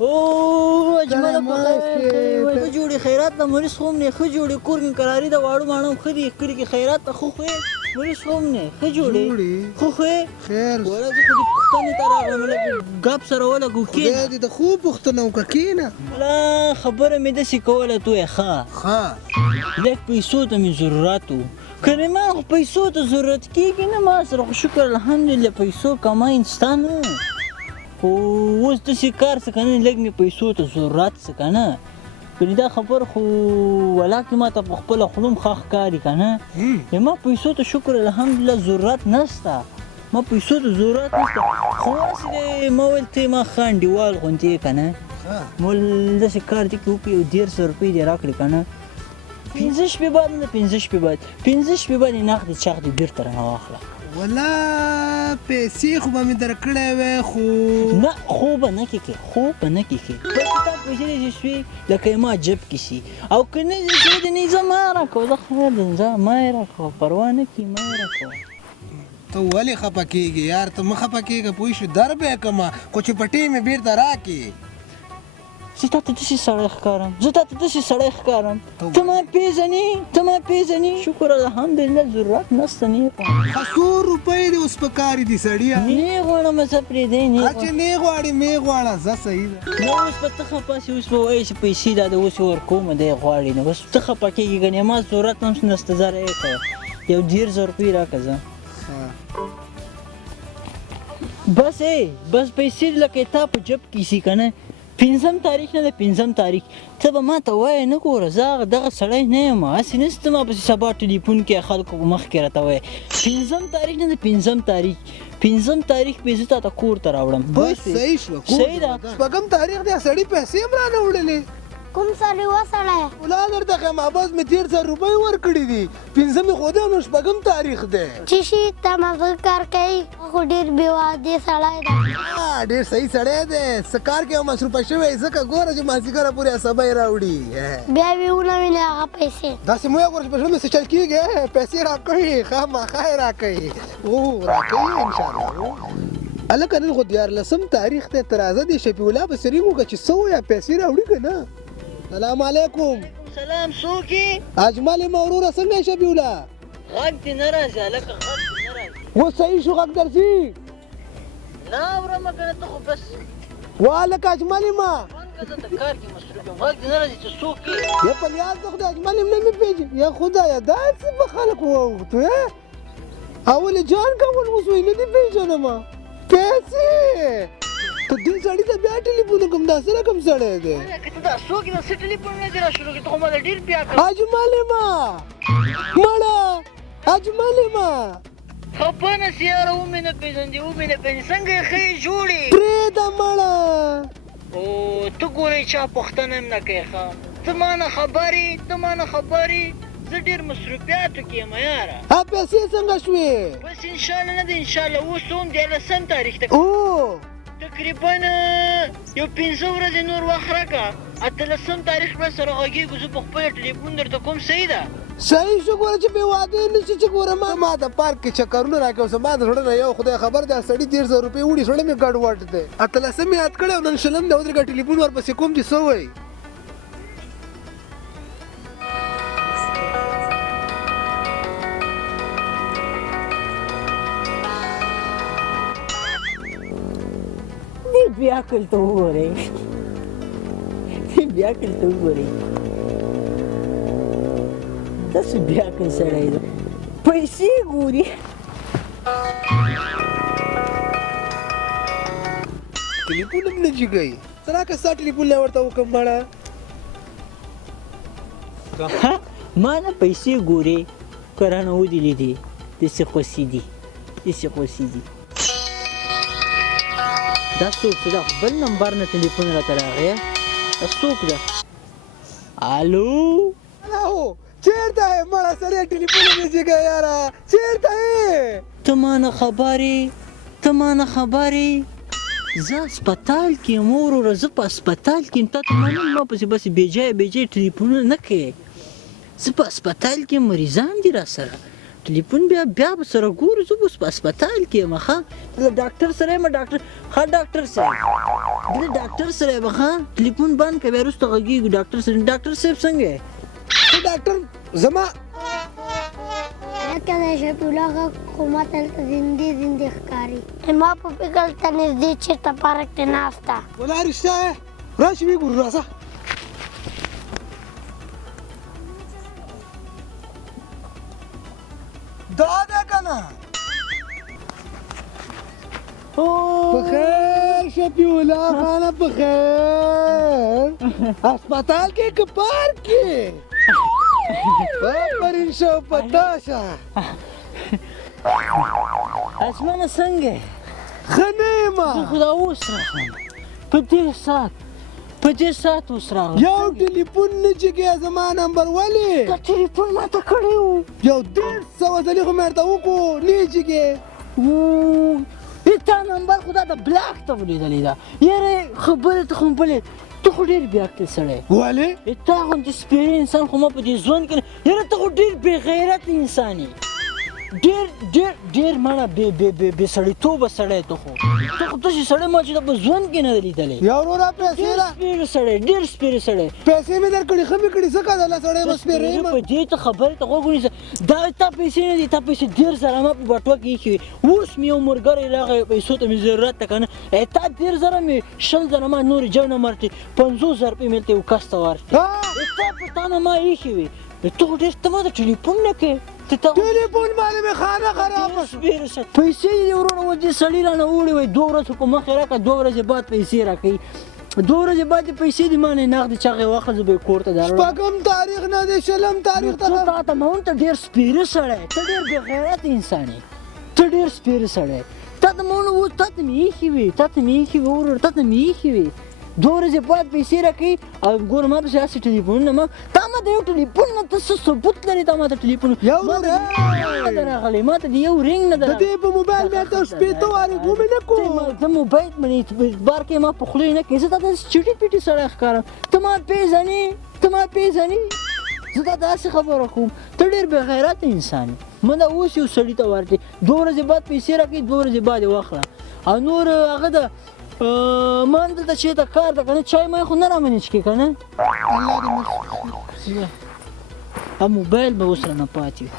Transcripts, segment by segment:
او اجمل په جوړي خیرات د مریض خوم نه خو جوړي کورن قراری د واړو مانو خدي کړي کې خیرات خو خو مریض خوم نه خو جوړي خو خو خیر ولا زه خو پښتنه تر راغله غاب سره ولا ګو کې دې د خو پښتنه وکینه لا خبره مې د سې کوله توه ښه لک پیسو ته مې ضرورتو کنه ما پیسو ته ضرورت کېږي نه ما سره شکر الحمدلله پیسو کماینستانه خو اوس داسې کار څه که نه لږ مې پیسو ته ضرورت څه که نه کنې دا خبر خو ولاکې ما ته په خپله خولم ښه ښکاري که نه ما پیسو ته شکر الحمدلله ضرورت نشته ما پیسو ته ضرورت نشته خو هسې دی ما ویل ته ما ښه انډیوال غوندې یې که نه ما ویل داسې کار دی کې وکړي یو 150 روپۍ دې راکړې که نه 15 شپې بعد نه 15 شپې بعد 15 شپې بعد یې نغدې چاغدې بېرته رانه واخله ولا پیسې خو به مې درکړی وی خو نه خو به نه کېږي خو به نه کېږي بس تا پیسې دې شوې لکه ما جب کې شي او که نه دې شوې د نه زه ما یې راکوه زه خیر دی زه ما یې راکوه پروا نه کړي ما یې راکوه ته ولې خفه کېږې یار ته مه خفه کېږه پوه شو در به یې کړمه خو چې پټې مې بېرته راکړې زه تا ته داسې سړی ښکارم زه تا ته داسې سړی ښکارم ته ما پېژنې ته ما پېژنې شکر الحمدلله ضرورت نشته نه یې ښه 100 روپۍ دې اوس په کار دي سړیه نه غواړم زه پرېږدی چې نه غواړې مې غواړه زه صحیح ده نه اوس به ته خفه سې اوس به وایې چې پیسې دا د اوس ورکوم دی غواړې نه اوس ته خفه کېږې ګنې ما ضرورت هم نشته زه رایې کوه یو 150 روپۍ راکړه زه بس بس پیسې لکه تا په جب کې شي که نه 5 تاریخ نه د 5 تاریخ ته به ما ته وایې نه ګوره زه دغه سړی نه یم هسې نشته ما پسې سبا ټلیفون کې خلکو مخکې راته وایې 5 تاریخ نه د 5 تاریخ 5 تاریخ به زه تا ته کور ته راوړم بس صحیح شوه صحیح ده شپږم تاریخ دی سړي پیسې هم رانه وړلې کوم سړی و سړی ولا درته ښیم بس مې 150 روپۍ ورکړي دي 5 مې ښودی نو شپږم تاریخ دی چې شي ته مزل کار کوي خو ډېر بېوادې سړی دی ډېر صحیح سړی دی څه کار کې مصروفه شوی ځکه ګوره چې مازدیګره پورې عصبی راوړي بیا مې ونه وینې هغه پیسې داسې مو یې ګوره چې په زړه مې څه چل کېږي پیسې راکوي خامخا یې راکوي راکوي انشاءالله هلکه نن خو 14 تاریخ دی ته راځه دې شفیع الله به سرینګ وکړه چې څه وایه پیسې راوړي که نه سلام علیکم سلام څوک یې اجمل یم وروره څنګه یې شفیع الله غږ دې نه راځي هلکه غږ دې نه راځي اوس صحیح شو غږ درځي نه اورمه که نه ته خو بس هلکه اجمل یم زه د کار کې مصروف یم غږ دې نه راځي چې څوک یې یا په لیاز د خدای اجمل یم نه مې پېژني یا خدایه دا څه به خلک واوښتو اول جان کول اوس وایي نه دې پېژنمه پیسې ته دې سړي ته بیا ټلیفون وکړم دا څه رقم سړی دی که ته دا څوک یې دا څه ټلیفون نه دې را شروع کړي ته خو ما ته ډېر بیا کړ اجمل یمه مړه اجمل یمه خفه نه سې یاره ومې نه پېژندې ومې نه پېژندې څنګه یې ښه یې جوړې پرېږده مړه او ته ګورې چا پوښتنه هم نه کوې ښه ته ما نه خبرې ته ما نه خبرې زه ډېر مصروفیاتو کې یم یاره پیسې څنګه شوې بس انشاءالله نه ده انشاءالله اوس هم 14 تاریخ ته او تقریبا یو 15 ورځې نور وخت راکړه 18 تاریخ به سره غږېږو زه په خپله ټلیفون درته کوم صحیح ده صحیح شو ګوره چې بې وادې نه شي چې ګوره ما د پارک کې چکرونه راکوم زما د زړه نه یو خدای خبر دی سړي 150 روپۍ وړي زړه مې ګډوډ دی 18 مې یاد کړی او نن شلم دی ودرېږه ټلیفون ورپسې کوم چې څه وایي بیا کل ته وګورئ بیا کل ته وګورئ داسې بیا کل سړی دی پیسې ګوري ټلیفون هم نه جګوي څه راکړه ستا ټلیفون لا ورته وکړم مړه ما نه پیسې ګورې که رانه ودیلې دي داسې خوښي دي داسې خوښي دي دا څوک چې دا بل نمبر نه ټلیفون راته راغی دا څوک ده الو چېرته یې مړه سړی ټلیفون مې جګه یاره چېرته یې ته ما نه خبرې زه اسپتال کې یم وروره زه په اسپتال کې یم تا ته معلوم ما پسې بس بېجایه ټلیفونونه نه کوې زه په اسپتال کې مریضان دي را سره ټلیفون بیا به سره ګورو زه اوس په هسپتال کې یم ښه د ډاکټر سره یم ډاکټر صاحب د ډاکټر سره یم ښه ټلیفون بند کړه بیا وروسته غږېږو ډاکټر صاحب څنګه یې ډاکټر زما لکه د شفیع الله غږ خو ماته هلته زندې ښکاري ما په فکر ته نږدې چېرته پارک کې ناسته ولا رښتیا یې راشي وګورو راځه دا ده که نه بخیر شفیع الله خانه بخیر هسپتال کې که پارک کې آفرین شو پتا شه اسمانه څنګه ښه نه یم زه خو دا اوس راغلم په دې ساعت اوس راغلم یو ټلیفون نه جګې زما نمبر ولې دا ټلیفون ماته کړی و یو 150 ځلې خو مې ورته وکړو نه جګې تا نمبر خو دا د بلاک ته ولیدلې ده یاره خبرې ته خو بلې ته خو ډېر بېعقل سړی ولې تا غوندې سپېره انسان خو ما په دې ژوند کې یاره ته خو ډېر بې غیرت انسان یې ډېر مړه بې سړیتوبه سړی ته خو داسې سړی ما چې دا په ژوند کې نه دی لیدلی یا وروره پیسې را ډېر سپېره سړی پیسې مې درکړې ښه مې کړي څه کړله سړی به سپېره یم په دې ته خبرې ته غوږ ونیسه دا تا پیسې نه دي تا پیسې 1,000 ما په بټوه کې ایښې وي اوس مې یو ملګری راغی پیسو ته مې ضرورت ته که نه تا 1,000 مې 100 ما نورې جیب نه مرتې 50,000 روپۍ مې هلته یو کس ته ورکړې تا په تا نه ما ایښې وي ته خو ډېر ته ما ته ټلیفون نه کوې ټلیفون باندې مې خانه خرابه پیسې دې وروره و دې سړي رانه وړې وی 2 ورځې په مخکې راکړه 2 ورځې بعد پیسې راکوي 2 ورځې بعد دې پیسې دې ما نه نغدې چاغې واخله زه به یې کور ته دروړم شپږم تاریخ نه دی شلم تاریخ ته تا ته ما ته ډېر سپېره سړی ته ډېر بې غیرت انسان یې ته ډېر سپېره سړی تا ته ما اوس تا ته مې ایښې وي وروره تا ته مې ایښې وي 2 ورځې بعد پیسې راکوي او ګوره ما پسې هسې ټلیفونونه ما تا ما ته یو ټلیفون نه ته څه ثبوت لرې تا ما ته ټلیفون نه ده راغلی ما ته د یو رنګ نه ده د دې په موبایل مې ته شپېته وارې ګومې نه کوم ته موبایل باندې بار کې ما په خولې نه کوې زه تا داسې چټي پیټي سړی ښکارم ته ما پېژنې زه تا داسې خبره کوم ته ډېر بې غیرته انسان یې ما دا اوس یو سړي ته ورکړې 2 ورځې بعد پیسې راکوي 2 ورځې بعد یې واخله او نور هغه ده ما دلته چېرته کار ده که نه چای مای خو نه رامنې څکې که نه او موبایل به اوس رانه پاتې وي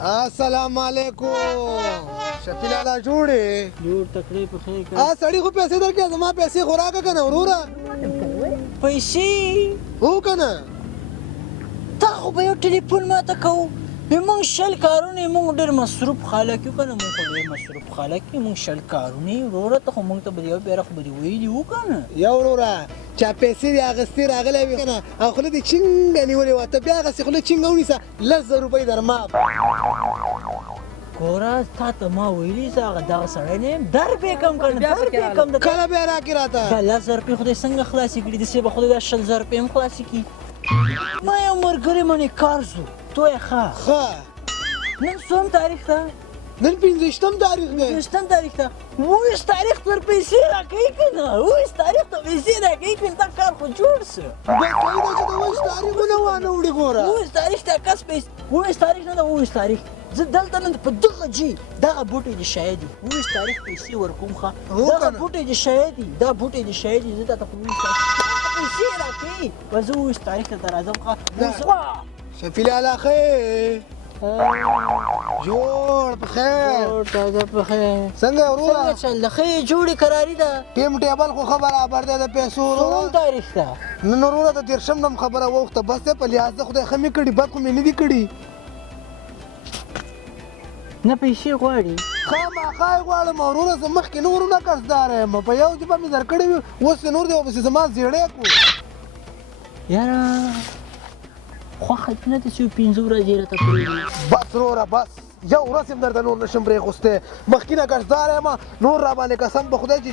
السلام علیکم شفیع لالا جوړې جوړ تکړې په خیر سړي خو پیسې درکړې زما پیسې خو راکړه که نه وروره پیسې هو که نه تا خو به یو ټلیفون ماته کوو موږ 100 کارونه موږ ډېر مصروف خلک یو که نه موږ خو ډېر مصروف خلک یو موږ 100 کارونه یو وروره ته خو موږ ته به یو بیره خو به دې ویلي وو که نه یا وروره چا پیسې دې اخیستې راغلی وي که نه او خوله دې چینګه نیولې وه ته بیا هغسې خوله چینګه ونیسه 10,000 روپۍ در ماف ګوره تا ته ما ویلي زه هغه دغه سړی نه یم در به یې کم که نه در به یې کم کله بیا راکړې راته دا 10,000 روپۍ خدای څنګه خلاصې کړي داسې به خدای دا 100,000 روپۍ هم خلاصې کړي ما یو ملګري منې کار زو تو یې ښه نن څوم تاریخ ده نن 15 تاریخ دی 15 تاریخ ته 19 تاریخ ته پیسې راکوي که نه 19 تاریخ ته پیسې راکوي که نه دا کار خو جوړ شه بس صحیح ده چې د 19 تاریخونه وانه وړي ګوره 19 تاریخ ته کس پیسې 19 تاریخ نه ده 19 تاریخ زه دلته نن په دغه جي دغه بوټی دې شاید 19 تاریخ پیسې ورکوم ښه دغه بوټی دې شاید دا بوټی دې شاید زه تا ته په 19 تاریخ پیسې راکوي به زه 19 تاریخ ته راځم ښه شفیع لالا خیر جوړ په خیر څنګه وروره څنګه چل د ښې جوړې کراري ده ټیم ټیبل خو ښه برابر دی د پیسو څوم تاریخ ده نن وروره د 13 نم خبره وخته بس دی په لحاظ د خدای ښه مې کړي بد خو مې نه دي کړي نه پیسې غواړي خامخا یې غواړم وروره زه مخکې نه ورونه قرضدار یم په یو جبه مې درکړی وي اوس یې نور دی ورپسې زما زیړی کړو یاره خوښه دې نه ده چې یو 15 ورځې یې راته پرېږدي بس وروره بس یو ورځ هم درته نور نشم پرېښوستی مخکې نه قرضدار یم نور راباندې قسم په خدای چې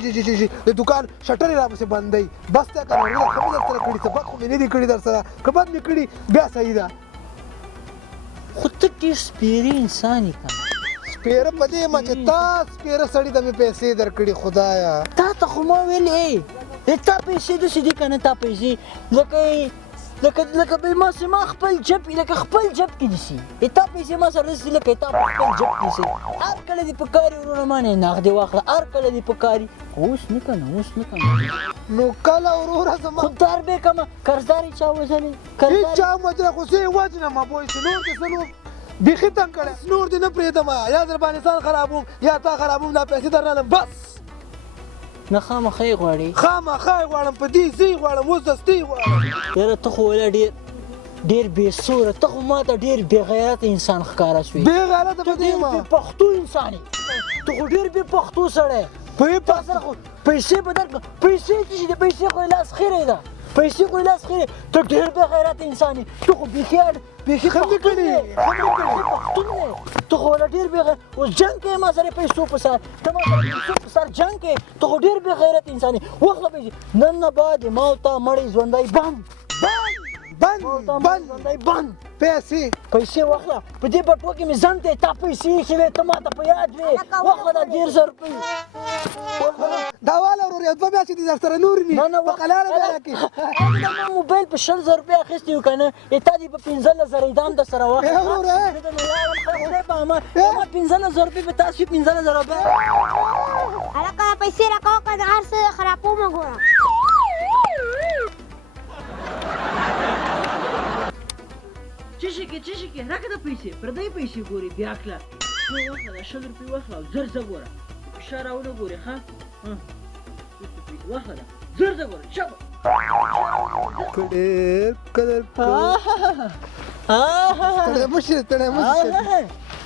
د دوکان شټرې راپسې بندوي بس دی که نه وروره ښه مې درسره کړي څه بد خو مې نه دي کړي درسره که بد مې کړي بیا صحیح ده خو ته ډېر سپېرې انسان یې که نه سپېره په دې یم چې تا سپېره سړي ته مې پیسې درکړي خدایه تا ته خو ما ویلې تا پیسې داسې دي که نه تا پیسې لکه لکه به ما سي ما خپل جب لکه خپل جب کې دي سي اتا پیسې ما سره داسې لکه اتا په خپل جب کې سي هر کله دې په کاري ورونه ما نه نغدې واخله هر کله دې په کاري اوس نه کنه نو کله وروره زما خوددار به کما قرضداري چا وځلې هیڅ چا مجره خو زه یې وجنم بوی نور دې څه نور بیخي تنګ کړی نور دې نه پرېږدم یا در باندې ځان خرابوم یا تا خرابوم دا پیسې درنلم بس نه خامخا یې غواړې خامخا یې غواړم په دې زه یې غواړم اوس دستي یې غواړم یاره ته خو ولا ډېر بې سوره ته خو ما ته ډېر بې غیرته انسان ښکاره شوې بې غیرته په دې ما بې پښتو انسان یې ته خو ډېر بې پښتو سړی تا سره خو پیسې به درکړم پیسې څه شي د پیسې خو یې لاس خیرې ده پیسې خو یې لاس خیرې ته ډېر بې غیرته انسان یې ته خو بیخي خبرې کړي پښتون یې ته خو ولا ډېر بې اوس جنګ کوې ما سره پیسو په سر ته ما سره پیسو په سر جنګ کوې ته خو ډېر بې غیرت انسان یې واخله پیسې نن نه بعد ما او تا مړی ژوندی بند پیسې واخله په دې بټوه کې مې ځان دی تا پیسې ایښې وې ته ما ته په یاد وې واخله دا 1,000 روپۍ دا واله ورور یو دوه میاشتې دي درسره نور وي په قلاله بیا راکړي ما موبایل په 100,000 روپۍ اخیستی و که نه تا دې په 15,000 یې دام درسره واخله خدای په امان ما 15,000 روپۍ په تاسو 15,000 روپۍ هلکه پیسې راکوه که د هر څه خرابومه ګوره چشي کې راکړه د پیسې پردۍ پیسې ګورې بیا کړه واخله دا 100 روپۍ واخله او زر زه ګوره فشار راونه ګورې ښه واخله دا زر زه ګوره شابه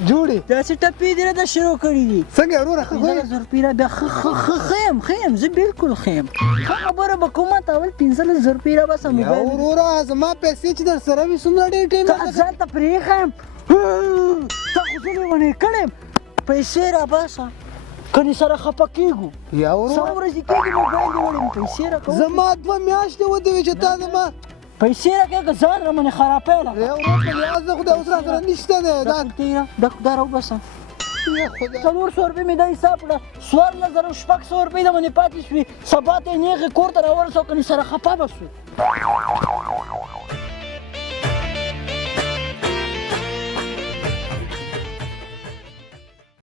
جوړې داسې ټپې دې راته شروع کړي دي څنګه وروره 15,000 روپۍ را بیا ښه یم زه بالکل ښه یم ښه خبره به کومه ته اول 15,000 روپۍ را باسه موبایل وروره زما پیسې چې در سره وي څومره ډېر ټایم ځان ته پرېښه یم تا خو زه لیونی کړی یم پیسې را باسه کنې سره خفه کېږو یا وروره څو ورځې کېږي موبایل دې وړی پیسې راکوه زما 2 میاشتې ودې وې چې تا زما پیسې راکوې که ځان رامنې خرابی لکه یا وروره په لحاظ د خدای اوس راسره نشته دی دا راوباسه 400 روپۍ مې دا حساب کړه 14,600 روپۍ د باندې پاتې شوې سبا ته یې نیغې کور ته راورسو کنې سره خفه به شو